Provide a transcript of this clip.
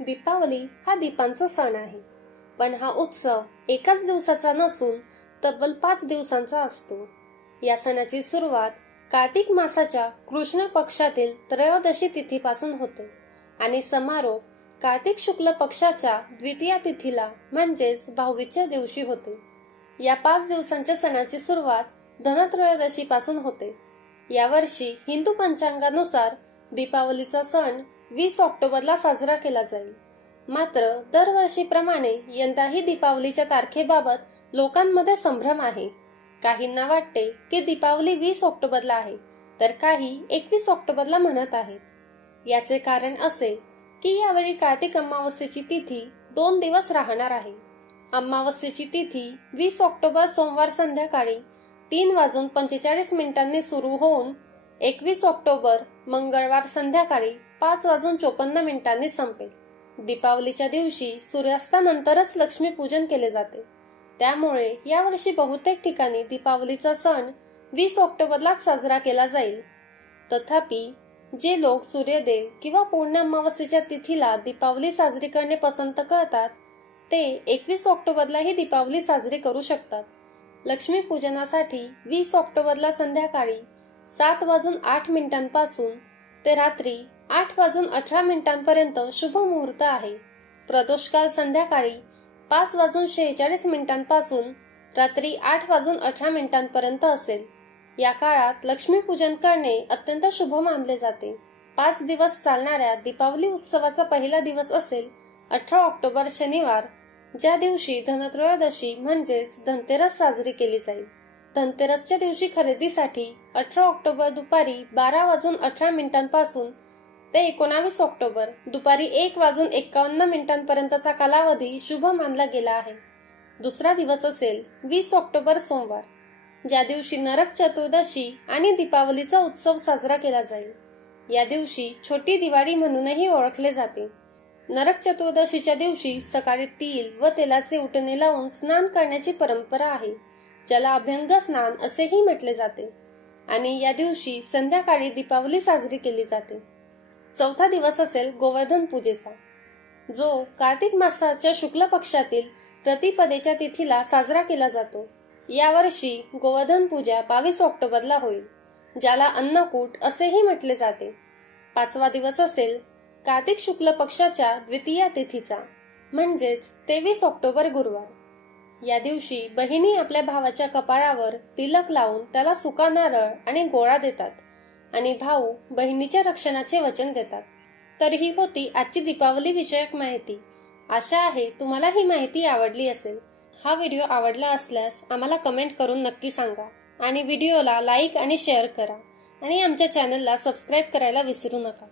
दीपावली हा दीपांचा सण आहे, पण हा उत्सव एकाच दिवसाचा नसून तब्बल 5 दिवसांचा असतो। या सणाची सुरुवात कार्तिक मासाच्या कृष्ण पक्षातील त्रयोदशी तिथीपासून होते आणि समारोप कार्तिक शुक्ल पक्षाच्या द्वितीया तिथीला म्हणजेच भाऊबीजेच्या दिवशी होते। या 5 दिवसांच्या सणाची सुरुवात धनत्रयोदशीपासून होते। यावर्षी हिंदू पंचांगानुसार दीपावलीचा सण 20 ऑक्टोबरला साजरा केला जाईल। मात्र दरवर्षीप्रमाणे यंदाही दीपावलीच्या तारखेबाबत लोकांमध्ये संभ्रम आहे। काहींना वाटते की दीपावली 20 ऑक्टोबरला आहे, तर काही 21 ऑक्टोबरला म्हणत आहेत। याचे कारण असे की यावेळी कार्तिक अमावस्येची तिथी 2 दिवस राहणार आहे। अमावस्येची तिथी 20 ऑक्टोबर सोमवार संध्याकाळी 3:45 सुरू होऊन 21 ऑक्टोबर मंगळवार संध्याकाळी 5:54 संपेल। दीपावलीच्या दिवशी सूर्यास्तानंतरच लक्ष्मीपूजन केले जाते, त्यामुळे यावर्षी बहुतेक ठिकाणी दीपावलीचा सण 20 ऑक्टोबरलाच साजरा केला जाईल। तथापि जे लोक सूर्यदेव किंवा पूर्ण अमावस्येच्या तिथीला दीपावली साजरी करणे पसंत करतात, ते 21 ऑक्टोबरलाही दीपावली साजरी करू शकतात। लक्ष्मीपूजनासाठी 20 ऑक्टोबरला संध्याकाळी 7:08 पासून ते रात्री 8:18 शुभ मुहूर्त आहे। प्रदोषकाल संध्याकाळी 5:46 पासून रात्री 8:18 असेल। या काळात लक्ष्मीपूजन करणे अत्यंत शुभ मानले जाते। 5 दिवस चालणाऱ्या दीपावली उत्सवाचा पहिला दिवस असेल 18 ऑक्टोबर शनिवार, ज्या दिवशी धनत्रयोदशी म्हणजेच धनतेरस साजरी केली जाईल। धनतेरसच्या दिवशी खरेदीसाठी 18 ऑक्टोबर दुपारी 12:18 पासून ते 19 ऑक्टोबर दुपारी 1:51 पर्यंतचा कालावधी शुभ मानला गेला आहे। दुसरा दिवस असेल 20 ऑक्टोबर सोमवार, ज्या दिवशी नरक चतुर्दशी आणि दीपावलीचा उत्सव साजरा केला जाईल। या दिवशी छोटी दिवाळी म्हणूनही ओळखले जाते। नरक चतुर्दशीच्या दिवशी सकाळी तीळ व तेलाचे उटणे लावून स्नान करण्याची परंपरा आहे, ज्याला अभ्यंग स्नान असेही म्हटले जाते, आणि या दिवशी संध्याकाळी दीपावली साजरी केली जाते। चौथा दिवस असेल गोवर्धन पूजेचा, जो कार्तिक मासाच्या शुक्ल पक्षातील प्रतिपदेच्या तिथीला साजरा केला जातो। यावर्षी गोवर्धन पूजा 22 ऑक्टोबरला होईल, ज्याला अन्नकूट असेही म्हटले जाते। 5वा दिवस असेल कार्तिक शुक्ल पक्षाच्या द्वितीया तिथीचा, म्हणजेच 23 ऑक्टोबर गुरुवार। या दिवशी बहिणी आपल्या भावाच्या कपाळावर तिलक लावून त्याला सुका नारळ आणि गोळा देतात आणि भाऊ बहिणीच्या रक्षणाचे वचन देतात। तर ही होती आजची दीपावली विषयक माहिती। आशा आहे तुम्हाला ही माहिती आवडली असेल। हा व्हिडिओ आवडला असल्यास आम्हाला कमेंट करून नक्की सांगा आणि व्हिडिओला लाईक आणि शेअर करा आणि आमच्या चॅनलला सबस्क्राईब करायला विसरू नका।